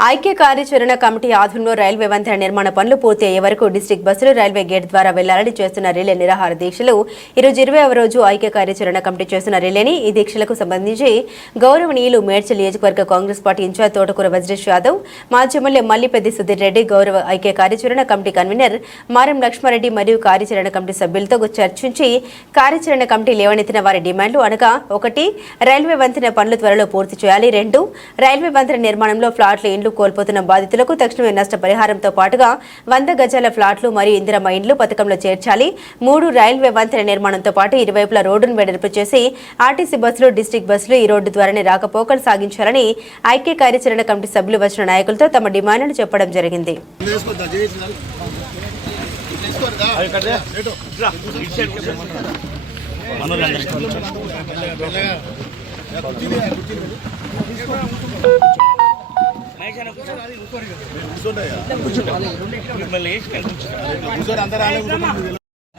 ఐక్య కార్యాచరణ కమిటీ ఆధ్వర్యంలో రైల్వే వంతెన నిర్మాణ పనులు పూర్తి అయ్యే వరకు డిస్టిక్ బస్సులు రైల్వే గేట్ ద్వారా వెళ్ళాలని చేస్తున్న రిలే నిరాహార దీక్షలు ఈరోజు ఇరవై రోజు ఐక్య కార్యాచరణ కమిటీ చేస్తున్న రిలేని ఈ దీక్షలకు సంబంధించి గౌరవనీయులు మేడ్చల్ నియోజకవర్గ కాంగ్రెస్ పార్టీ ఇన్ఛార్జ్ తోటకూర వజ్రేష్ యాదవ్ మాజీ ఎమ్మెల్యే మల్లిపెద్ది సుధీర్ రెడ్డి గౌరవ ఐక్య కార్యాచరణ కమిటీ కన్వీనర్ మారం లక్ష్మారెడ్డి మరియు కార్యాచరణ కమిటీ సభ్యులతో చర్చించి కార్యాచరణ కమిటీ లేవనెత్తిన వారి డిమాండ్లు అనగా ఒకటి రైల్వే వంతెన పనులు త్వరలో పూర్తి చేయాలి. రెండు రైల్వే వంతెన నిర్మాణంలో ఫ్లాట్లు ఇండ్లు కోల్పోతున్న బాధితులకు తక్షణమే నష్టపరిహారంతో పాటుగా వంద గజాల ఫ్లాట్లు మరియు ఇందిరమ్మ ఇండ్లు పథకంలో చేర్చాలి. మూడు రైల్వే వంతెన నిర్మాణంతో పాటు ఇరువైపులా రోడ్డును వెడల్పు చేసి ఆర్టీసీ బస్సులు డిస్టిక్ బస్సులు ఈ రోడ్డు ద్వారానే రాకపోకలు సాగించాలని ఐక్య కార్యాచరణ కమిటీ సభ్యులు వచ్చిన నాయకులతో తమ డిమాండ్లు చెప్పడం జరిగింది. తీసుకోద్దా చేయించాలి కూర్చోండి అందరూ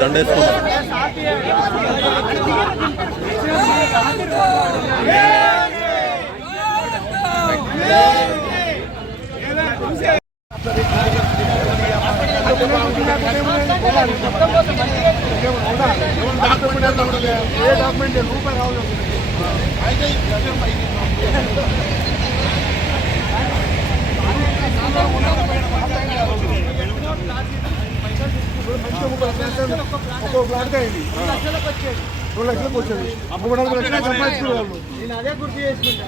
దండ దండేసుకో ఏ డాక్యుమెంట్ రూపాయి కావాలి ఒక్కో ఫ్లాట్ అయింది రెండు లక్షలకు వచ్చేది అప్పుడు కూడా రెండు లక్షలు సంపాదించుకునే వాళ్ళు నేను అదే గుర్తు చేసుకుంటా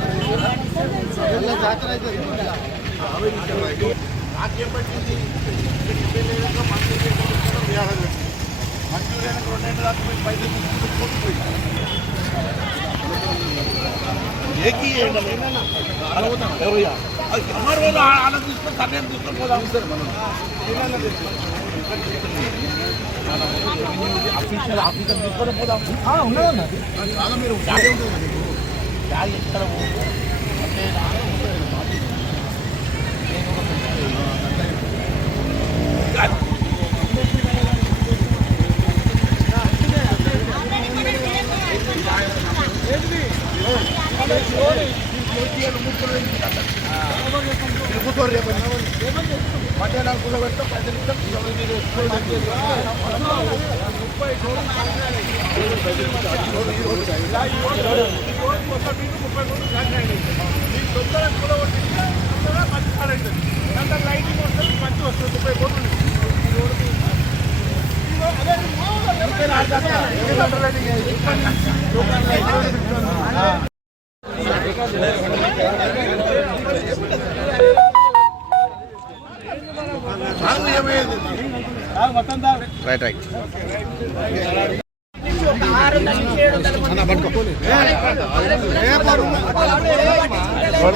నాకేం పట్టింది మంచి రెండేళ్ళు దాకా పోయి బయట కొట్టుకుపోయి ఏకి ఎవరయ్యా ఎవరు ఆడ తీసుకొని తీసుకొని పోదాం. సార్ మనం అఫీషియల్ ఆఫీసర్ తీసుకొని పోదాం ఉన్నదన్న చాలా మీరు బ్యాగ్ ఎక్కడ మీకు జాగ్రత్త ఎక్కడ అంటే కూర్చోరు రేపు మధ్యాహ్నం కూలబెడతాం పది లైటింగ్ వస్తుంది మంచి వస్తుంది ముప్పై కోట్లు రైట్ రైట్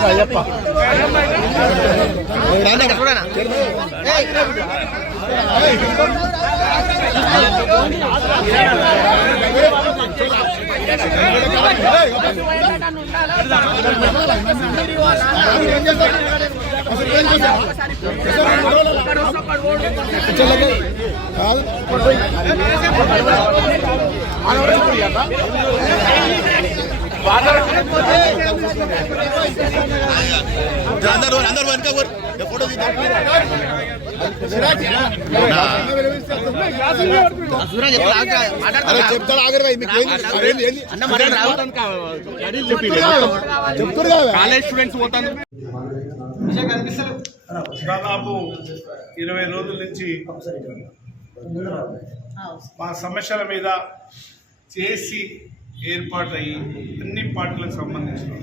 అయ్యప్ప చూడనా అందరు అందరు వెనక ఫోటో చెప్తాడు ఆగరు చెప్తారు కాలేజ్ స్టూడెంట్స్ పోతాను దాదాపు ఇరవై రోజుల నుంచి మా సమస్యల మీద చేసి ఏర్పాటయ్యి అన్ని పార్టీలకు సంబంధించిన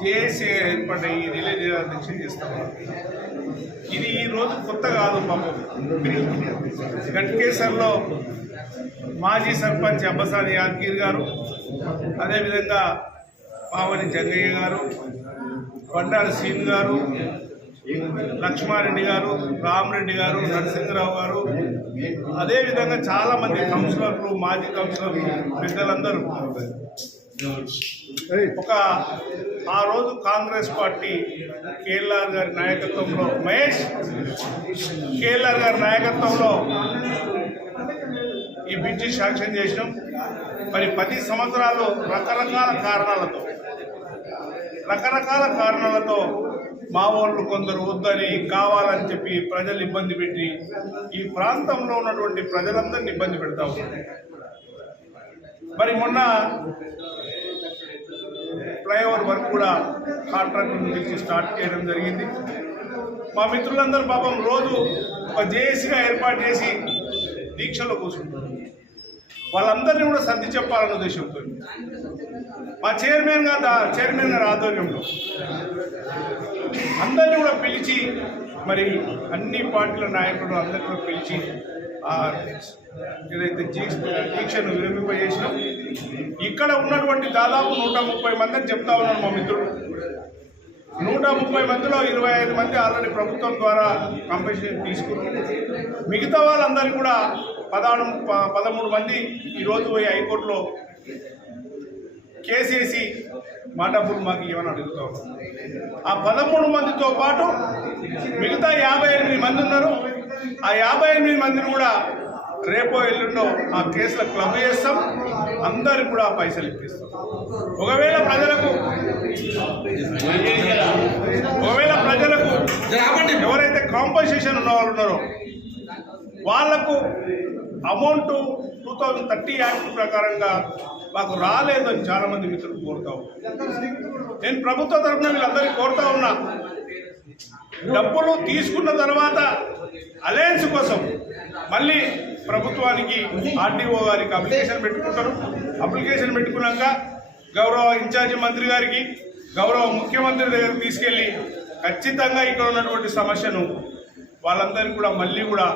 జేఏసీ ఏర్పాటయ్యి రిలే దీక్ష చేస్తాం. ఇది ఈ రోజు కొత్త కాదు పాపం. గట్కేసర్లో మాజీ సర్పంచ్ అబ్బసాని యాదగిరి గారు అదేవిధంగా పావని జంగయ్య గారు బండారు సీన్ గారు లక్ష్మారెడ్డి గారు రామరెడ్డి గారు నరసింహరావు గారు. అదేవిధంగా చాలా మంది కౌన్సిలర్లు మాజీ కౌన్సిలర్లు పెద్దలందరూ. ఒక ఆ రోజు కాంగ్రెస్ పార్టీ కేఎల్ఆర్ గారి నాయకత్వంలో మహేష్ కేఎల్ఆర్ గారి నాయకత్వంలో ఈ బ్రిడ్జి శాంక్షన్ చేసినాం. మరి పది సంవత్సరాలు రకరకాల కారణాలతో రకరకాల కారణాలతో మా వాళ్ళు కొందరు వద్దని కావాలని చెప్పి ప్రజలు ఇబ్బంది పెట్టి ఈ ప్రాంతంలో ఉన్నటువంటి ప్రజలందరినీ ఇబ్బంది పెడతా మరి మొన్న ఫ్లైఓవర్ వర్క్ కూడా కాంట్రాక్ట్ నుంచి స్టార్ట్ చేయడం జరిగింది. మా మిత్రులందరూ పాపం రోజు ఒక జేఏసీగా ఏర్పాటు చేసి దీక్షలో కూర్చుంటారు వాళ్ళందరినీ కూడా సర్ది చెప్పాలన్న ఉద్దేశంతో. మా చైర్మన్ గారు దా- చైర్మన్ గారి ఆధ్వర్యంలో అందరినీ కూడా పిలిచి మరి అన్ని పార్టీల నాయకులు అందరినీ కూడా పిలిచి ఏదైతే దీక్షను విరమింపజేసినాం. ఇక్కడ ఉన్నటువంటి దాదాపు నూట ముప్పై మంది అని చెప్తా ఉన్నాను మా మిత్రుడు నూట ముప్పై మందిలో ఇరవై ఐదు మంది ఆల్రెడీ ప్రభుత్వం ద్వారా కంపెన్సేషన్ తీసుకున్నారు. మిగతా వాళ్ళందరికీ కూడా పదహారు ప- పదమూడు మంది ఈరోజు పోయి హైకోర్టులో కేసేసి మా డబ్బులు మాకు ఇవ్వని అడుగుతా? ఆ పదమూడు మందితో పాటు మిగతా యాభై ఎనిమిది మంది ఉన్నారు. ఆ యాభై ఎనిమిది మందిని కూడా రేపో ఎల్లుండో ఆ కేసులో క్లబ్ చేస్తాం. అందరికి కూడా పైసలు ఇప్పిస్తాం. ఒకవేళ ప్రజలకు ఒకవేళ ప్రజలకు ఎవరైతే కాంపన్సేషన్ ఉన్న వాళ్ళు ఉన్నారో వాళ్ళకు amount two thousand thirty act ప్రకారంగా మాకు రాలేదని చాలా మంది మిత్రులు కోరుతా ఉన్నారు. నేను ప్రభుత్వ తరఫున వీళ్ళందరికీ కోరుతా ఉన్నా. డబ్బులు తీసుకున్న తర్వాత అలయన్స్ కోసం మళ్ళీ ప్రభుత్వానికి ఆర్డీఓ గారికి అప్లికేషన్ పెట్టుకుంటారు. అప్లికేషన్ పెట్టుకున్నాక గౌరవ ఇన్ఛార్జి మంత్రి గారికి గౌరవ ముఖ్యమంత్రి దగ్గరికి తీసుకెళ్ళి ఖచ్చితంగా ఇక్కడ ఉన్నటువంటి సమస్యను వాళ్ళందరికీ కూడా మళ్ళీ కూడా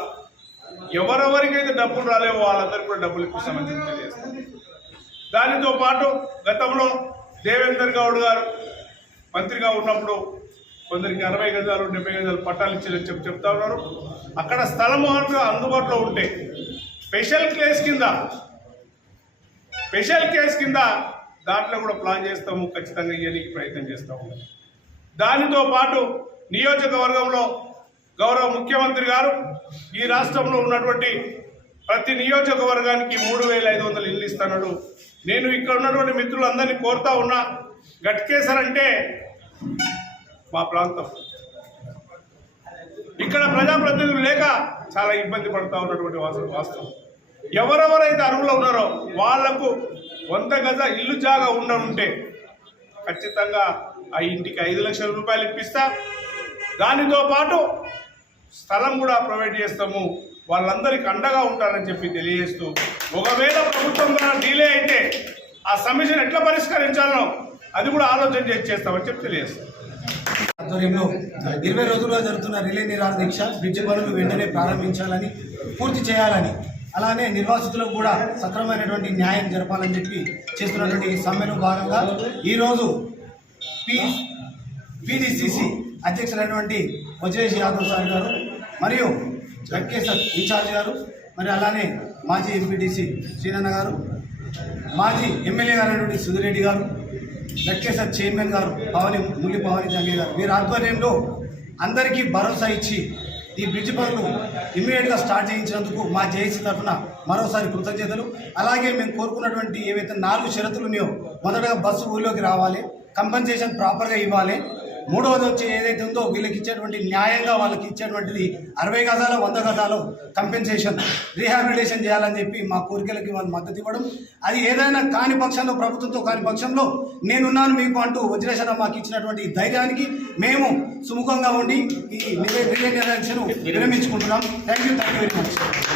ఎవరెవరికైతే డబ్బులు రాలేవో వాళ్ళందరికీ కూడా డబ్బులు ఇప్పిస్తామని చెప్పి తెలియజేస్తాం దానితో పాటు గతంలో దేవేందర్ గౌడ్ గారు మంత్రిగా ఉన్నప్పుడు కొందరికి అరవై గజాలు డెబ్బై గజాలు పట్టాలు ఇచ్చారని చెప్పి చెప్తా ఉన్నారు. అక్కడ స్థలం అందుబాటులో ఉంటే స్పెషల్ కేస్ కింద స్పెషల్ కేస్ కింద దాంట్లో కూడా ప్లాన్ చేస్తాము ఖచ్చితంగా ఇవ్వడానికి ప్రయత్నం చేస్తాము. దానితో పాటు నియోజకవర్గంలో గౌరవ ముఖ్యమంత్రి గారు ఈ రాష్ట్రంలో ఉన్నటువంటి ప్రతి నియోజకవర్గానికి మూడు వేల ఐదు వందలు ఇల్లు ఇస్తున్నాడు నేను ఇక్కడ ఉన్నటువంటి మిత్రులందరినీ కోరుతా ఉన్నా గట్కేసర్ అంటే మా ప్రాంతం. ఇక్కడ ప్రజాప్రతినిధులు లేక చాలా ఇబ్బంది పడుతూ ఉన్నటువంటి వాస్తవం వాస్తవం. ఎవరెవరైతే అరువులో ఉన్నారో వాళ్ళకు వంద గజ ఇల్లు జాగా ఉండ ఉంటే ఖచ్చితంగా ఆ ఇంటికి ఐదు లక్షల రూపాయలు ఇప్పిస్తా. దానితో పాటు స్థలం కూడా ప్రొవైడ్ చేస్తాము. వాళ్ళందరికీ అండగా ఉంటారని చెప్పి తెలియజేస్తూ ఒకవేళ ప్రభుత్వం ద్వారా డీలే అయితే ఆ సమస్యను ఎట్లా పరిష్కరించాలో అది కూడా ఆలోచన చేసి చేస్తామని చెప్పి తెలియజేస్తాం. ఆధ్వర్యంలో ఇరవై రోజుల్లో జరుగుతున్న రిలే నిరాహార దీక్ష బ్రిడ్జ్ పనులు వెంటనే ప్రారంభించాలని పూర్తి చేయాలని అలానే నిర్వాసితులకు కూడా సక్రమైనటువంటి న్యాయం జరపాలని చెప్పి చేస్తున్నటువంటి ఈ సమ్మెలో భాగంగా ఈరోజు పి పిడిసిసి అధ్యక్షులైనటువంటి వజేష్ యాదవ్ సార్ గారు మరియు వెంకటేశ్వర్ ఇన్ఛార్జ్ గారు మరి అలానే మాజీ ఎంపీటీసీ శ్రీనన్న గారు మాజీ ఎమ్మెల్యే గారు అయినటువంటి సుధిరెడ్డి గారు లక్కేశ్వర్ చైర్మన్ గారు పవని ముల్లి పవని జంగే గారు. వీరి ఆధ్వర్యంలో అందరికీ భరోసా ఇచ్చి ఈ బ్రిడ్జ్ పనులు ఇమ్మీడియట్గా స్టార్ట్ చేయించినందుకు మా జేఏసీ తరఫున మరోసారి కృతజ్ఞతలు. అలాగే మేము కోరుకున్నటువంటి ఏవైతే నాలుగు షరతులు ఉన్నాయో మొదటగా బస్సు ఊళ్ళోకి రావాలి కంపెన్సేషన్ ప్రాపర్గా ఇవ్వాలి మూడవది వచ్చి ఏదైతే ఉందో వీళ్ళకి ఇచ్చేటువంటి న్యాయంగా వాళ్ళకి ఇచ్చేటువంటిది అరవై గజాలు వంద గజాలు కంపెన్సేషన్ రీహాబిలిటేషన్ చేయాలని చెప్పి మా కోరికలకి వాళ్ళు మద్దతు ఇవ్వడం. అది ఏదైనా కాని పక్షంలో ప్రభుత్వంతో కాని పక్షంలో నేనున్నాను మీకు అంటూ వజ్రేశ్వర మాకు ఇచ్చినటువంటి ధైర్యానికి మేము సుముఖంగా ఉండి ఈ నివేదికను విరమించుకుంటున్నాం. Thank you thank you very much